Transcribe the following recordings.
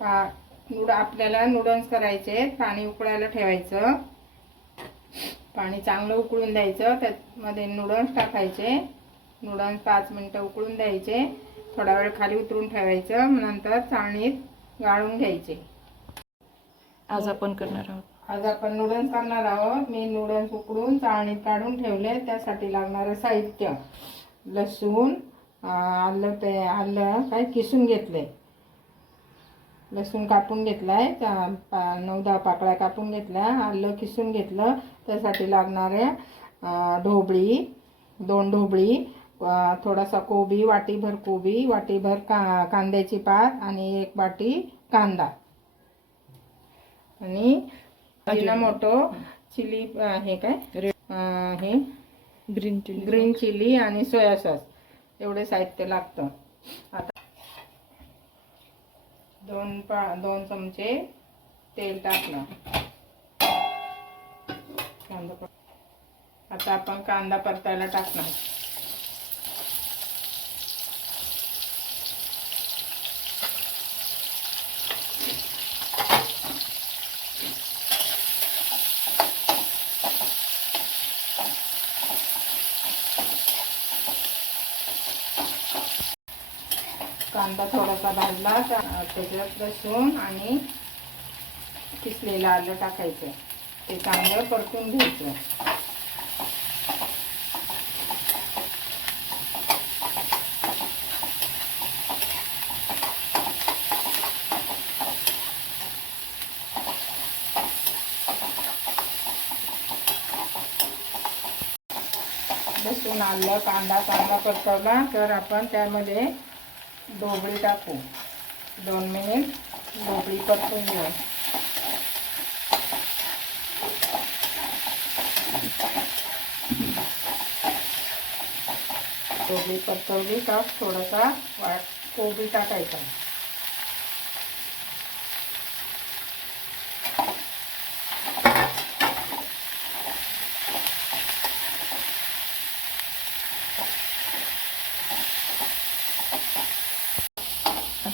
पा नूड आपल्याला नूडल्स करायचे पाणी उकळायला ठेवायचं. पाणी चांगलं उकळून द्यायचं. त्यामध्ये नूडल्स टाकायचे. नूडल्स पाच मिनटं उकळून द्यायचे. थोडा वेळ खाली उतरून ठेवायचं. नंतर चाळणीत गाळून घ्यायचे. आज आपण करणार आहोत. आज आपण नूडल्स करणार आहोत. मी नूडल्स उकडून चाळणीत काढून ठेवले. त्यासाठी लागणारं साहित्य लसूण आलं पे आलं काय किसून घेतले लसूण कापून घेतलाय त्या- पा- नऊ दहा पाकळ्या कापून घेतल्या आलं किसून घेतलं त्यासाठी लागणारे अं, ढोबळी दोन ढोबळी थोडासा कोबी वाटीभर कोबी वाटीभर का कांद्याची पात आणि एक वाटी कांदा. आणि मोठो चिली हे काय? हे ग्रीन चिली. ग्रीन चिली आणि सोया सॉस. एवढे साहित्य लागतं. आता दोन पा दोन चमचे तेल टाकलं. कांदा आता आपण कांदा परतायला टाकणार. कांदा थोडासा भाजला त्याच्यात लसूण आणि किसलेलं आलं टाकायचं. ते चांगलं परतून घ्यायचं. लसूण आलं कांदा कांदा परतवला तर आपण त्यामध्ये ढोबळी टाकू. दोन मिनिट ढोबळी परतून घेऊ ढोबळी परतवली का थोडासा वाट कोबी टाकायचा.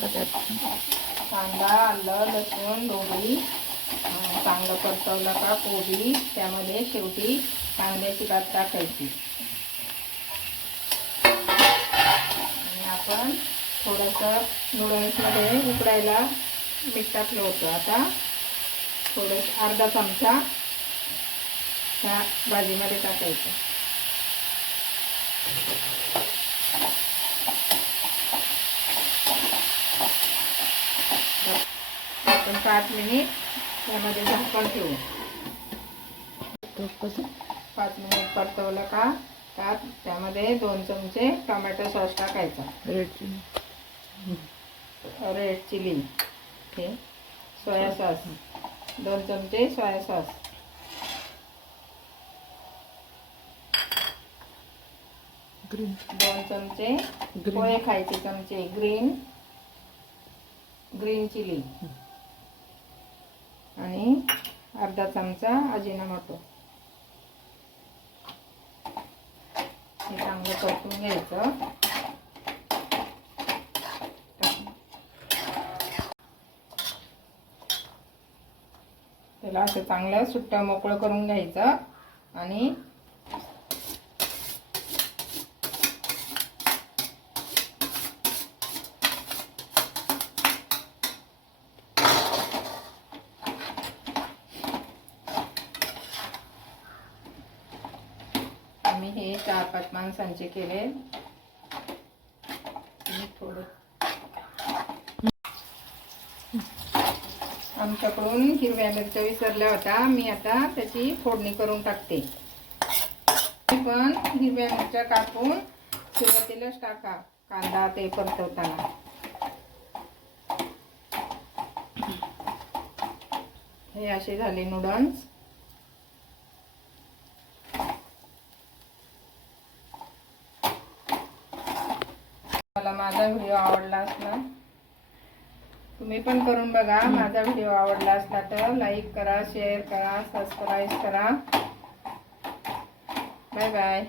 आता त्यात कांदा आलं लसूण डोबळी चांगलं परतवलं का कोबी. त्यामध्ये शेवटी कांद्याची भात टाकायची. आणि आपण थोडंसं नूडल्समध्ये उकडायला मीठ टाकलं होतं. आता थोडंसं अर्धा चमचा ह्या भाजीमध्ये टाकायचं आपण पाच मिनिट त्यामध्ये झाकण ठेवू. पाच मिनिट परतवलं का? त्यात त्यामध्ये दोन चमचे टोमॅटो सॉस टाकायचा. रेड चिली रेड चिली हे सोया सॉस. दोन चमचे सोया सॉस. ग्रीन दोन चमचे पोहे खायचे चमचे. ग्रीन ग्रीन चिली आणि अर्धा चमचा अजिनामोटो हे चांगलं परतून घ्यायचं. त्याला असं चांगलं सुट्टा मोकळं करून घ्यायचं आणि आम्ही हे चार पाच माणसांचे केले. थोडं. आमच्याकडून हिरव्या मिरच्या विसरल्या होत्या. मी आता त्याची फोडणी करून टाकते. पण हिरव्या मिरच्या कापून सुरुवातीलाच टाका. कांदा ते परतवताना. हे असे झाले नूडल्स माझा व्हिडिओ आवडला असला तुम्ही पण करून बघा. माझा व्हिडिओ आवडला असला तर लाईक करा शेअर करा सबस्क्राईब करा. Bye bye